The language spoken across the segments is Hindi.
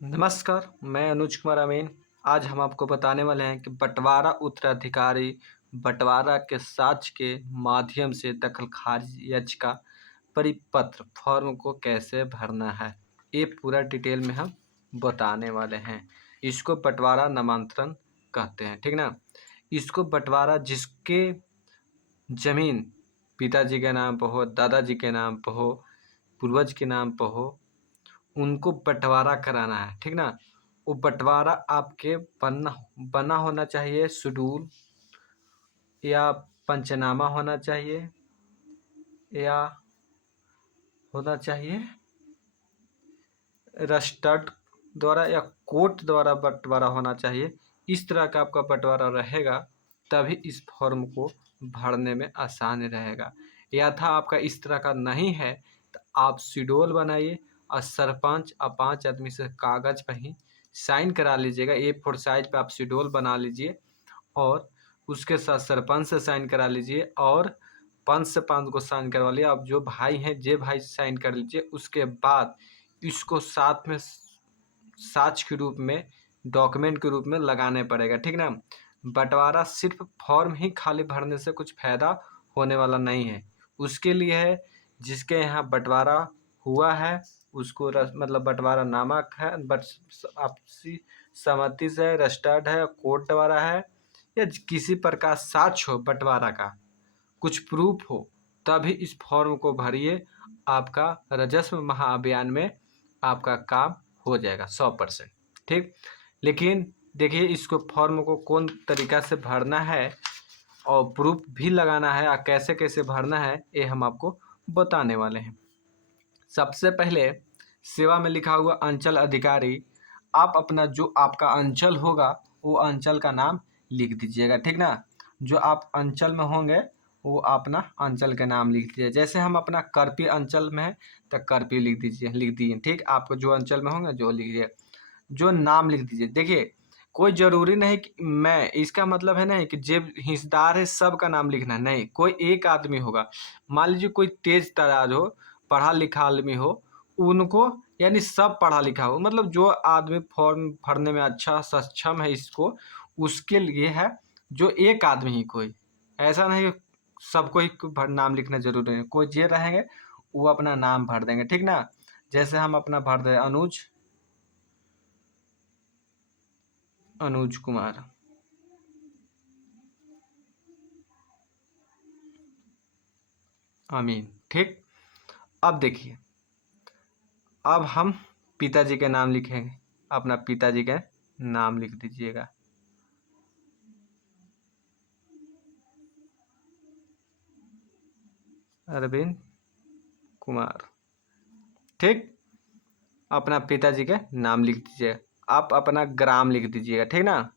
नमस्कार, मैं अनुज कुमार अमीन। आज हम आपको बताने वाले हैं कि बंटवारा उत्तराधिकारी बंटवारा के साक्ष्य के माध्यम से दखल खारिज याचिका परिपत्र फॉर्म को कैसे भरना है। ये पूरा डिटेल में हम बताने वाले हैं। इसको बंटवारा नामांतरण कहते हैं, ठीक ना। इसको बंटवारा जिसके जमीन पिताजी के नाम पर हो, दादाजी के नाम पर हो, पूर्वज के नाम पर हो, उनको बंटवारा कराना है, ठीक ना। वो बंटवारा आपके बना बना होना चाहिए, शेड्यूल या पंचनामा होना चाहिए या होना चाहिए रजिस्टर्ड द्वारा या कोर्ट द्वारा बंटवारा होना चाहिए। इस तरह का आपका बंटवारा रहेगा तभी इस फॉर्म को भरने में आसान रहेगा। या था आपका इस तरह का नहीं है तो आप शेड्यूल बनाइए और सरपंच और 5 आदमी से कागज़ पर ही साइन करा लीजिएगा। A4 साइज पे आप शेड्यूल बना लीजिए और उसके साथ सरपंच से साइन करा लीजिए और 5 से 5 को साइन करवा लिया। अब जो भाई हैं जे भाई साइन कर लीजिए। उसके बाद इसको साथ में साक्ष्य के रूप में, डॉक्यूमेंट के रूप में लगाने पड़ेगा, ठीक ना। बंटवारा सिर्फ फॉर्म ही खाली भरने से कुछ फायदा होने वाला नहीं है। उसके लिए है जिसके यहाँ बंटवारा हुआ है उसको मतलब बंटवारा नामक है, बट आपसी सहमति से रजिस्टर्ड है, कोर्ट द्वारा है या किसी प्रकार साक्ष्य हो बंटवारा का, कुछ प्रूफ हो, तभी इस फॉर्म को भरिए। आपका राजस्व महाअभियान में आपका काम हो जाएगा 100%, ठीक। लेकिन देखिए इसको फॉर्म को कौन तरीका से भरना है और प्रूफ भी लगाना है और कैसे कैसे भरना है ये हम आपको बताने वाले हैं। सबसे पहले सेवा में लिखा हुआ अंचल अधिकारी, आप अपना जो आपका अंचल होगा वो अंचल का नाम लिख दीजिएगा, ठीक ना। जो आप अंचल में होंगे वो अपना अंचल का नाम लिख दीजिए। जैसे हम अपना करपी अंचल में है तो करपी लिख दीजिए, ठीक। आपको जो अंचल में होंगे जो लिखिए, जो नाम लिख दीजिए। देखिए कोई ज़रूरी नहीं कि मैं, इसका मतलब है नहीं कि जो हिस्सेदार है सबका नाम लिखना है, नहीं। कोई एक आदमी होगा, मान लीजिए कोई तेज तराज हो, पढ़ा लिखा आदमी हो, उनको यानी सब पढ़ा लिखा हो, मतलब जो आदमी फॉर्म भरने में अच्छा सक्षम है इसको, उसके लिए है। जो एक आदमी ही कोई, ऐसा नहीं कि सबको ही नाम लिखना जरूरी है। कोई जे रहेंगे वो अपना नाम भर देंगे, ठीक ना। जैसे हम अपना भर दें अनुज कुमार, आमीन, ठीक। अब देखिए, अब हम पिताजी के नाम लिखेंगे। अपना पिताजी का नाम लिख दीजिएगा, अरविंद कुमार, ठीक। अपना पिताजी का नाम लिख दीजिए। आप अपना ग्राम लिख दीजिएगा, ठीक ना।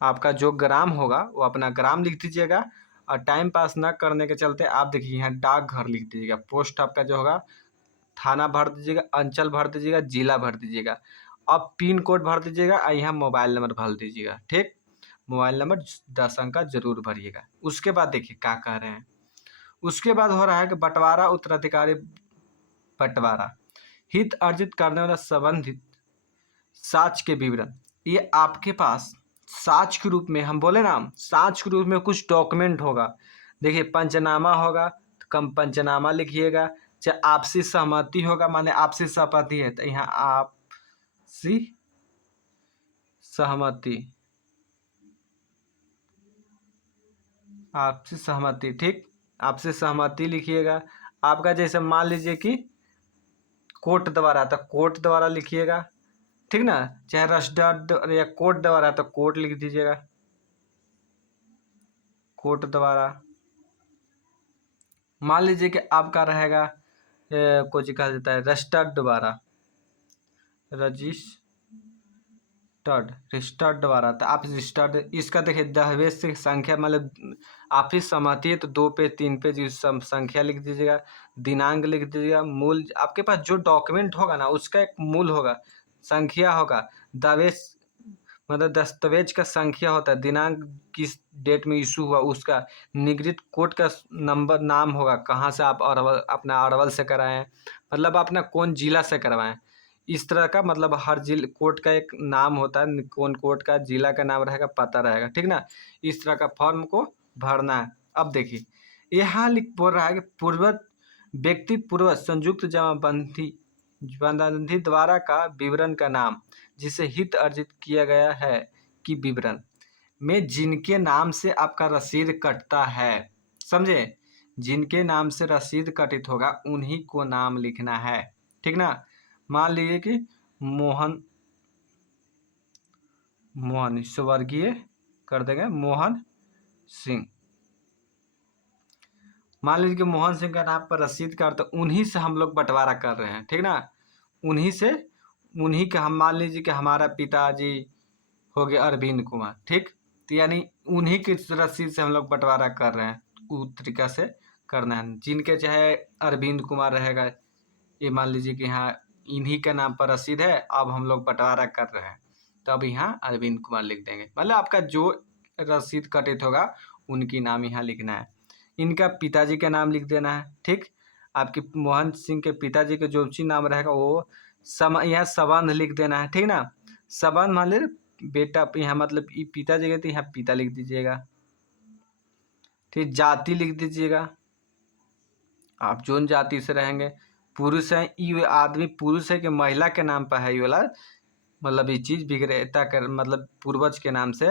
आपका जो ग्राम होगा वो अपना ग्राम लिख दीजिएगा। और टाइम पास ना करने के चलते आप देखिए यहाँ डाकघर लिख दीजिएगा। पोस्ट आपका जो होगा थाना भर दीजिएगा, अंचल भर दीजिएगा, जिला भर दीजिएगा। अब पिन कोड भर दीजिएगा और यहाँ मोबाइल नंबर भर दीजिएगा, ठीक। मोबाइल नंबर 10 अंक का जरूर भरिएगा। उसके बाद देखिए क्या कह रहे हैं। उसके बाद हो रहा है कि बंटवारा उत्तराधिकारी बंटवारा हित अर्जित करने वाला संबंधित साक्ष्य के विवरण, ये आपके पास साक्ष्य के रूप में, हम बोले ना साक्ष्य के रूप में कुछ डॉक्यूमेंट होगा। देखिए पंचनामा होगा तो कम पंचनामा लिखिएगा। चाहे आपसी सहमति होगा, माने आपसी सहमति है तो यहाँ आपसी सहमति, आपसी सहमति, ठीक। आपसी सहमति लिखिएगा। आपका जैसे मान लीजिए कि कोर्ट द्वारा तो कोर्ट द्वारा लिखिएगा, ठीक ना। चाहे रजिस्टर्ड या कोर्ट द्वारा तो कोर्ट लिख दीजिएगा, कोर्ट द्वारा। मान लीजिए कि आपका रहेगा कुछ कहा जाता है रजिस्टर्ड द्वारा, रजिस्टर्ड द्वारा तो आप रजिस्टर्ड, इसका देखिए दस्तावेज से संख्या, मतलब आपसी सहमति है तो 2 पेज 3 पेज संख्या लिख दीजिएगा, दिनांक लिख दीजिएगा। मूल आपके पास जो डॉक्यूमेंट होगा ना उसका एक मूल होगा, संख्या होगा, दस्तावेज मतलब दस्तावेज का संख्या होता है, दिनांक किस डेट में इशू हुआ उसका, निगृहित कोर्ट का नंबर नाम होगा, कहाँ से आप अरवल अपना अरवल से कराएं, मतलब अपना कौन जिला से करवाएं, इस तरह का मतलब हर जिले कोर्ट का एक नाम होता है, कौन कोर्ट का जिला का नाम रहेगा, पता रहेगा, ठीक ना। इस तरह का फॉर्म को भरना है। अब देखिए यहाँ बोल रहा है कि पूर्वज व्यक्ति पूर्वज संयुक्त जमाबंदी द्वारा का विवरण का नाम जिसे हित अर्जित किया गया है कि विवरण में जिनके नाम से आपका रसीद कटता है, समझे, जिनके नाम से रसीद कटित होगा उन्हीं को नाम लिखना है, ठीक ना। मान लीजिए कि मोहन स्वर्गीय कर देंगे मोहन सिंह, मान लीजिए कि मोहन सिंह का नाम पर रसीद का तो उन्हीं से हम लोग बंटवारा कर रहे हैं, ठीक ना। उन्हीं से, उन्हीं का हम मान लीजिए कि हमारा पिताजी हो गए अरविंद कुमार, ठीक, तो यानी उन्हीं की रसीद से हम लोग बंटवारा कर रहे हैं, उस तरीका से करना है। जिनके चाहे अरविंद कुमार रहेगा, ये मान लीजिए कि यहाँ इन्हीं के नाम पर रसीद है, अब हम लोग बंटवारा कर रहे हैं, तो अब यहाँ अरविंद कुमार लिख देंगे, मतलब आपका जो रसीद कटित होगा उनकी नाम यहाँ लिखना है। इनका पिताजी का नाम लिख देना है, ठीक, आपके मोहन सिंह के पिताजी का जो भी नाम रहेगा वो यहाँ संबंध लिख देना है, ठीक ना। संबंध मान लीजिए बेटा यहाँ मतलब पिताजी के, तो यहाँ पिता लिख दीजिएगा, ठीक। जाति लिख दीजिएगा, आप जोन जाति से रहेंगे, पुरुष है, ये आदमी पुरुष है कि महिला के नाम पर है ये वाला, मतलब ये चीज़ विक्रेता के मतलब पूर्वज के नाम से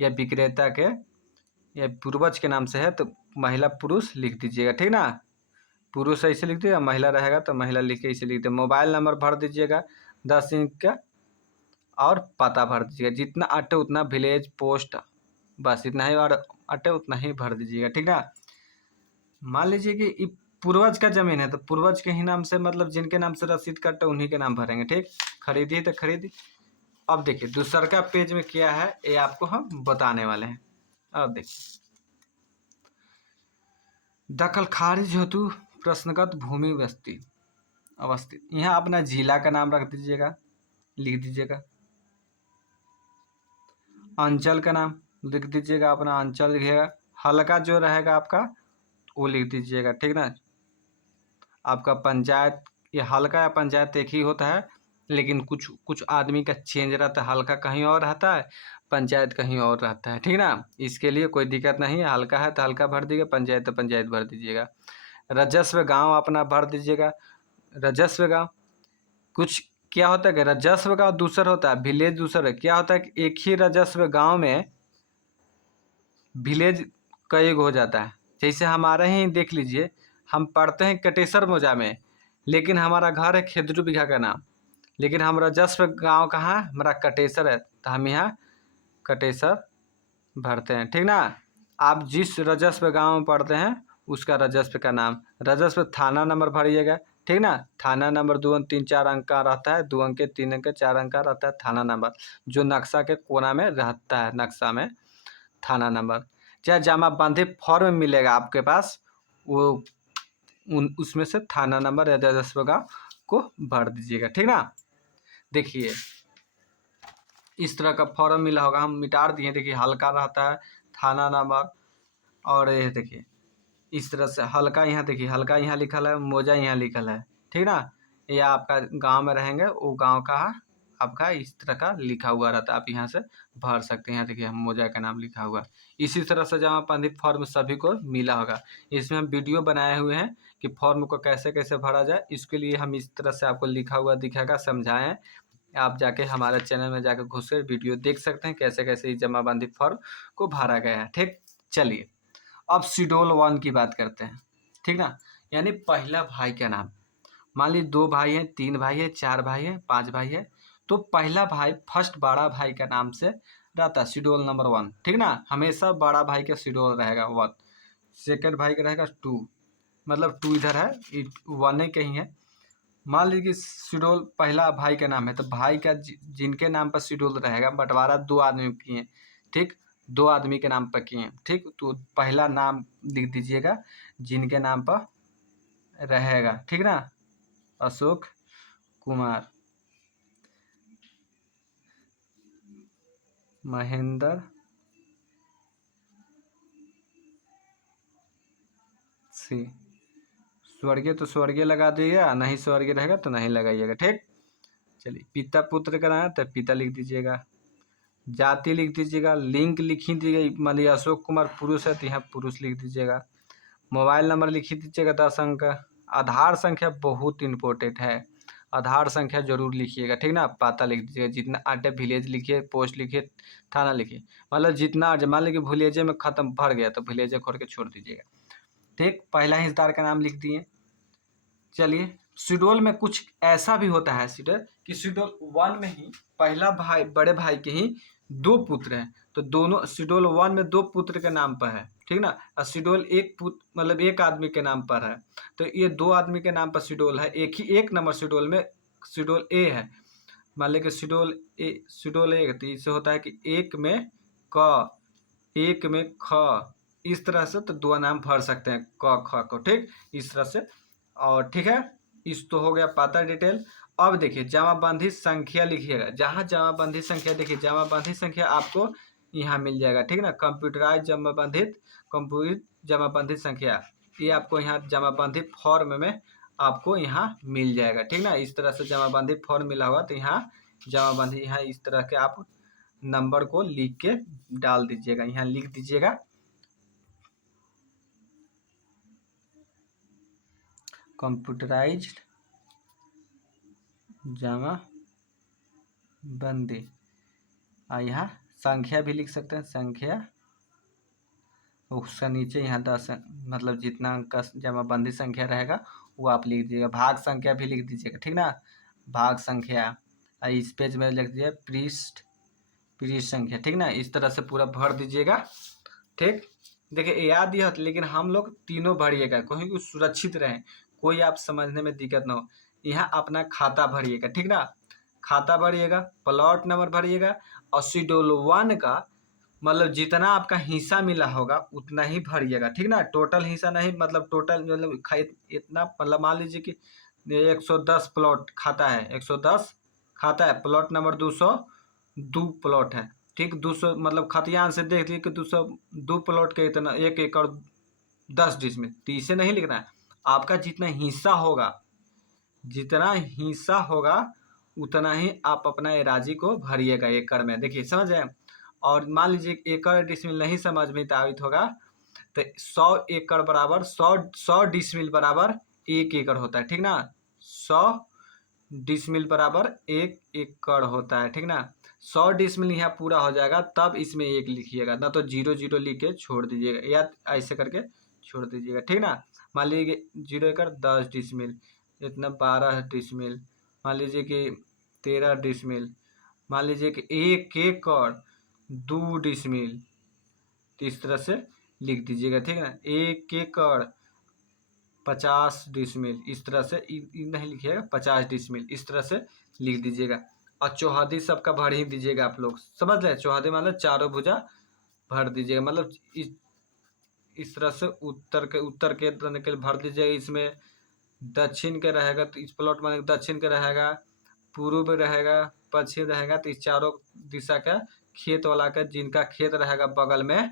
या विक्रेता के या पूर्वज के नाम से है, तो महिला पुरुष लिख दीजिएगा, ठीक ना। पुरुष ऐसे लिख दीजिएगा, महिला रहेगा तो महिला लिख के इसे लिख दीजिए। मोबाइल नंबर भर दीजिएगा 10 अंक का, और पता भर दीजिएगा, जितना अटे उतना, विलेज पोस्ट, बस इतना ही, और अटे उतना ही भर दीजिएगा, ठीक ना। मान लीजिए कि पूर्वज का जमीन है तो पूर्वज के ही नाम से, मतलब जिनके नाम से रसीद कटे उन्हीं के नाम भरेंगे, ठीक। खरीदी तो खरीदी। अब देखिए दूसर का पेज में क्या है ये आपको हम बताने वाले हैं। अब देखिए दखल खारिज हेतु प्रश्नगत भूमि अवस्थित, यहाँ अपना जिला का नाम रख दीजिएगा, लिख दीजिएगा। अंचल का नाम लिख दीजिएगा, अपना अंचल लिखिएगा। हल्का जो रहेगा आपका वो लिख दीजिएगा, ठीक ना। आपका पंचायत, ये हल्का या पंचायत एक ही होता है, लेकिन कुछ कुछ आदमी का चेंज रहता है, हल्का कहीं और रहता है, पंचायत कहीं और रहता है, ठीक ना। इसके लिए कोई दिक्कत नहीं है, हल्का है तो हल्का भर दीजिएगा, पंचायत तो पंचायत भर दीजिएगा। राजस्व गांव अपना भर दीजिएगा। राजस्व गांव कुछ क्या होता है कि राजस्व गांव दूसरा होता है, विलेज दूसरा है। क्या होता है कि एक ही राजस्व गांव में विलेज कई हो जाता है। जैसे हमारे ही देख लीजिए, हम पढ़ते हैं कटेसर मौजा में, लेकिन हमारा घर है खेदरू बिघा का नाम, लेकिन हम राजस्व गांव कहाँ, हमारा कटेसर है, तो हम यहाँ कटेसर भरते हैं, ठीक ना। आप जिस राजस्व गांव में पढ़ते हैं उसका राजस्व का नाम, राजस्व थाना नंबर भरिएगा, ठीक ना। थाना नंबर 2 अंक 3 4 अंक का रहता है, 2 अंक 3 अंक 4 अंक का रहता है थाना नंबर, जो नक्शा के कोना में रहता है, नक्शा में थाना नंबर। चाहे जमाबंदी फॉर्म मिलेगा आपके पास, वो उसमें से थाना नंबर या राजस्व गांव को भर दीजिएगा, ठीक ना। देखिए इस तरह का फॉर्म मिला होगा, हम मिटा दिए, देखिए हल्का रहता है थाना नंबर, और ये देखिए इस तरह से हल्का, यहाँ देखिए हल्का यहाँ लिखल है, मौजा यहाँ लिखल है, ठीक ना। ये आपका गांव में रहेंगे वो गांव का आपका इस तरह का लिखा हुआ रहता है, आप यहाँ से भर सकते हैं। यहाँ देखिए हम मौजा का नाम लिखा हुआ, इसी तरह से जमाबंदी फॉर्म सभी को मिला होगा। इसमें हम वीडियो बनाए हुए हैं कि फॉर्म को कैसे कैसे भरा जाए, इसके लिए हम इस तरह से आपको लिखा हुआ दिखेगा, समझाएं। आप जाके हमारे चैनल में जाकर घुस कर वीडियो देख सकते हैं कैसे कैसे इस जमाबंदी फॉर्म को भरा गया है, ठीक। चलिए अब शेड्यूल 1 की बात करते हैं, ठीक ना। यानी पहला भाई का नाम, मान लीजिए 2 भाई हैं, 3 भाई है, 4 भाई है, 5 भाई है, तो पहला भाई फर्स्ट बड़ा भाई का नाम से रहता है शेड्यूल नंबर 1, ठीक ना। हमेशा बड़ा भाई का शेड्यूल रहेगा 1, सेकंड भाई का रहेगा 2, मतलब 2 इधर है, 1 ही कहीं है। मान लीजिए कि शेड्यूल पहला भाई का नाम है, तो भाई का जिनके नाम पर शेड्यूल रहेगा, बंटवारा 2 आदमी किए, ठीक, 2 आदमी के नाम पर किए, ठीक। तो पहला नाम लिख दीजिएगा जिनके नाम पर रहेगा, ठीक ना, अशोक कुमार, महेंद्र सिंह। स्वर्गीय तो स्वर्गीय लगा दीजिएगा, नहीं स्वर्गीय रहेगा तो नहीं लगाइएगा। ठीक, चलिए पिता पुत्र का नाम है तो पिता लिख दीजिएगा। जाति लिख दीजिएगा। लिंग लिखी दीजिएगा, मान लीजिए अशोक कुमार पुरुष है तो यहाँ पुरुष लिख दीजिएगा। मोबाइल नंबर लिख दीजिएगा 10 अंक का। आधार संख्या बहुत इंपॉर्टेंट है, आधार संख्या जरूर लिखिएगा। ठीक ना, पता लिख दीजिएगा, जितना अड्डा विलेज लिखिए, पोस्ट लिखिए, थाना लिखिए, मतलब जितना मान लीजिए विलेजे में खत्म भर गया तो विलेजे खोल के छोड़ दीजिएगा। ठीक, पहला हिस्सेदार का नाम लिख दिए। चलिए शेड्यूल में कुछ ऐसा भी होता है सीडर कि शेड्यूल 1 में ही पहला भाई बड़े भाई के ही 2 पुत्र हैं, तो दोनों शेड्यूल 1 में 2 पुत्र के नाम पर है। ठीक ना, और शेड्यूल 1 पुत्र मतलब एक आदमी के नाम पर है, तो ये 2 आदमी के नाम पर शेड्यूल है। एक नंबर शेड्यूल में शेड्यूल ए है, मान लीजिए शेड्यूल ए तो इससे होता है कि एक में क, एक में ख, इस तरह से तो 2 नाम भर सकते हैं क ख को। ठीक, इस तरह से। और ठीक है, इस तो हो गया पता डिटेल। अब देखिए जमाबंदी संख्या लिखिएगा, जहाँ जमाबंदी संख्या देखिए, जमाबंदी संख्या आपको यहाँ मिल जाएगा। ठीक ना, कंप्यूटराइज जमाबंदी संख्या, ये आपको यहाँ जमाबंदी फॉर्म में आपको यहाँ मिल जाएगा। ठीक ना, इस तरह से जमाबंदी फॉर्म मिला होगा तो यहाँ जमाबंदी, यहाँ इस तरह के आप नंबर को लिख के डाल दीजिएगा, यहाँ लिख दीजिएगा कंप्यूटराइज्ड जमाबंदी। यहाँ संख्या भी लिख सकते हैं, संख्या, उसका नीचे यहाँ 10 मतलब जितना अंक का जमाबंदी संख्या रहेगा वो आप लिख दीजिएगा। भाग संख्या भी लिख दीजिएगा। ठीक ना, भाग संख्या, इस पेज में लिख दीजिए पृष्ठ संख्या। ठीक ना, इस तरह से पूरा भर दीजिएगा। ठीक, देखिए याद यह, लेकिन हम लोग तीनों भरिएगा, कोई सुरक्षित रहें, कोई आप समझने में दिक्कत ना हो। यहाँ अपना खाता भरिएगा। ठीक ना, खाता भरिएगा, प्लॉट नंबर भरिएगा, और शेड्यूल 1 का मतलब जितना आपका हिस्सा मिला होगा उतना ही भरिएगा। ठीक ना, टोटल हिस्सा नहीं, मतलब टोटल मतलब इतना, मतलब मान लीजिए कि 110 प्लॉट खाता है, 110 खाता है, प्लॉट नंबर 202 प्लॉट है। ठीक, 200 मतलब खतियान से देख लीजिए कि 202 प्लॉट के इतना 1 एकड़ 10 डिसमिल, तो इसे नहीं लिखना है। आपका जितना हिस्सा होगा, जितना हिस्सा होगा उतना ही आप अपना एराजी को भरिएगा एकड़ में। देखिए समझ रहे हैं। और मान लीजिए एकड़ डिसमिल नहीं समझ में आवित होगा तो 100 एकड़ बराबर 100 डिसमिल बराबर 1 एकड़ होता है। ठीक ना, 100 डिसमिल बराबर 1 एकड़ होता है। ठीक ना, 100 डिसमिल यहाँ पूरा हो जाएगा तब इसमें 1 लिखिएगा, ना तो 0 लिख के छोड़ दीजिएगा, या ऐसे करके छोड़ दीजिएगा। ठीक ना, मान लीजिए 0 एकड़ 10 डिसमिल, इतना 12 डिसमिल, मान लीजिए कि 13 डिसमिल, मान लीजिए कि 1 एकड़ 2 डिसमिल, तो इस तरह से लिख दीजिएगा। ठीक है ना, 1 एकड़ 50 डिसमिल, इस तरह से नहीं लिखिएगा, 50 डिसमिल इस तरह से लिख दीजिएगा। और चौहदी सबका भर ही दीजिएगा। आप लोग समझ रहे हैं, चौहदी मतलब चारों भुजा भर दीजिएगा, मतलब इस तरह से उत्तर के भर दीजिएगा। इसमें दक्षिण के रहेगा तो इस प्लॉट में दक्षिण के रहेगा, पूर्व रहेगा, पश्चिम रहेगा, तो इस चारों दिशा का खेत वाला का जिनका खेत रहेगा बगल में,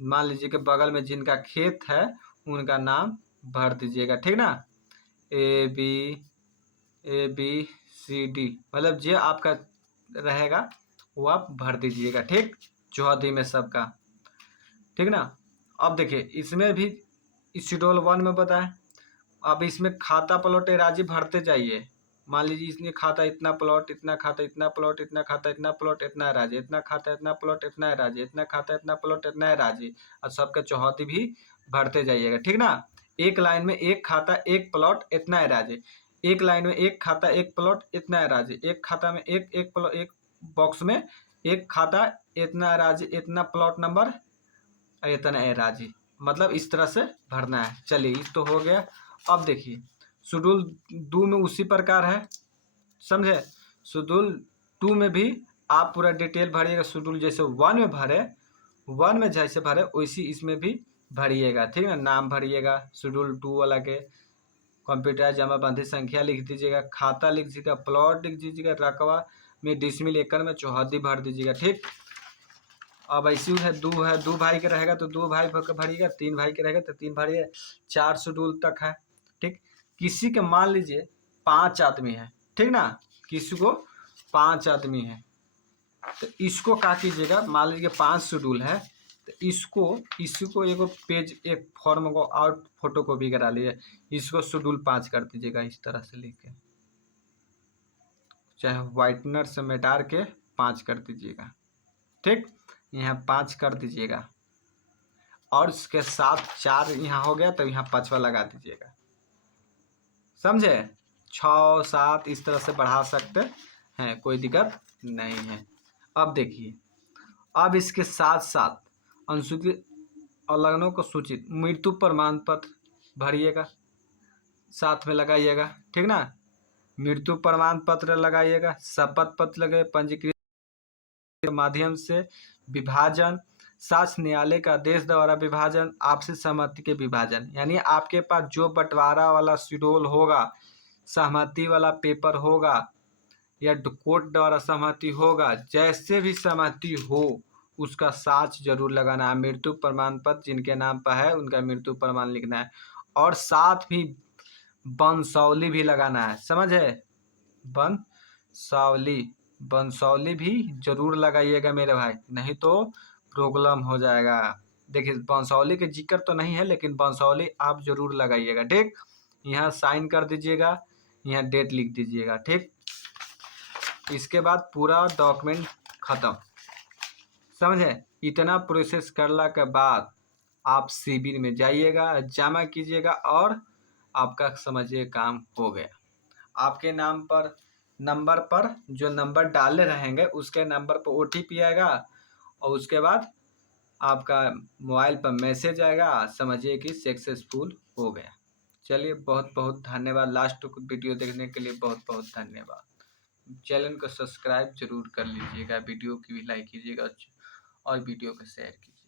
मान लीजिए कि बगल में जिनका खेत है उनका नाम भर दीजिएगा। ठीक ना, ABCD मतलब जो आपका रहेगा वो आप भर दीजिएगा। ठीक, चौहदी में सबका। ठीक ना, अब देखिए इसमें भी इस शेड्यूल 1 में बताएं, अब इसमें खाता प्लॉट एराजी भरते जाइए। मान लीजिए इसने खाता इतना प्लॉट, इतना खाता इतना प्लॉट, इतना खाता इतना प्लॉट, इतना एराजी, इतना खाता इतना प्लॉट, इतना एराजी, इतना खाता इतना प्लॉट, इतना एराजी, और सबके चौहदी भी भरते जाइएगा। ठीक ना, एक लाइन में एक खाता एक प्लॉट इतना एराजी, एक लाइन में एक खाता एक प्लॉट इतना एराजी, एक खाता में एक प्लॉट, एक बॉक्स में एक खाता इतना एराजी, इतना प्लॉट नंबर, इतना एराजी, मतलब इस तरह से भरना है। चलिए इस तो हो गया। अब देखिए शेड्यूल 2 में उसी प्रकार है, समझे। शेड्यूल 2 में भी आप पूरा डिटेल भरिएगा, शेड्यूल जैसे 1 में भरे, 1 में जैसे भरे वैसी इसमें भी भरिएगा। ठीक है, नाम भरिएगा शेड्यूल 2 वाला के, कंप्यूटर जमाबंदी संख्या लिख दीजिएगा, खाता लिख दीजिएगा, प्लॉट लिख दीजिएगा, रकबा में डिसमिल एकड़ में चौहदी भर दीजिएगा। ठीक, अब ऐसी है, दो भाई के रहेगा तो 2 भाई भरिएगा, 3 भाई के रहेगा तो 3 भरिए, 4 शेड्यूल तक है। ठीक, किसी के मान लीजिए 5 आदमी है, ठीक ना, किसी को 5 आदमी है तो इसको क्या कीजिएगा, मान लीजिए 5 शेड्यूल है तो इसको एक पेज, एक फॉर्म को आउट फोटो कॉपी करा लिए, इसको शेड्यूल 5 कर दीजिएगा इस तरह से लिख के, चाहे व्हाइटनर से मिटा के 5 कर दीजिएगा। ठीक, यहाँ 5 कर दीजिएगा और इसके साथ 4 यहाँ हो गया तो यहाँ 5वां लगा दीजिएगा, समझे। 6 7 इस तरह से बढ़ा सकते हैं, कोई दिक्कत नहीं है। अब देखिए, अब इसके साथ साथ अनुसूचित और लग्नों को सूचित मृत्यु प्रमाण पत्र भरिएगा, साथ में लगाइएगा, ठीक ना। मृत्यु प्रमाण पत्र लगाइएगा, शपथ पत्र लगे, पंजीकृत के माध्यम से विभाजन, शासन न्यायालय का आदेश द्वारा विभाजन, आपसी सहमति के विभाजन, यानी आपके पास जो बंटवारा वाला शेड्यूल होगा, सहमति वाला पेपर होगा या कोर्ट द्वारा सहमति होगा, जैसे भी सहमति हो उसका साक्ष्य जरूर लगाना है। मृत्यु प्रमाण पत्र जिनके नाम पर है उनका मृत्यु प्रमाण लिखना है और साथ भी वंशावली भी लगाना है, समझे। वंशावली भी जरूर लगाइएगा मेरे भाई, नहीं तो प्रॉब्लम हो जाएगा। देखिए वंशावली के जिक्र तो नहीं है लेकिन वंशावली आप जरूर लगाइएगा। ठीक, यहाँ साइन कर दीजिएगा, यहाँ डेट लिख दीजिएगा। ठीक, इसके बाद पूरा डॉक्यूमेंट खत्म, समझे। इतना प्रोसेस करने के बाद आप शिविर में जाइएगा, जमा कीजिएगा और आपका समझिए काम हो गया। आपके नाम पर नंबर पर जो नंबर डाले रहेंगे उसके नंबर पर OTP आएगा और उसके बाद आपका मोबाइल पर मैसेज आएगा, समझिए कि सक्सेसफुल हो गया। चलिए बहुत बहुत धन्यवाद, लास्ट वीडियो देखने के लिए बहुत बहुत धन्यवाद। चैनल को सब्सक्राइब जरूर कर लीजिएगा, वीडियो की भी लाइक कीजिएगा और वीडियो को शेयर कीजिए।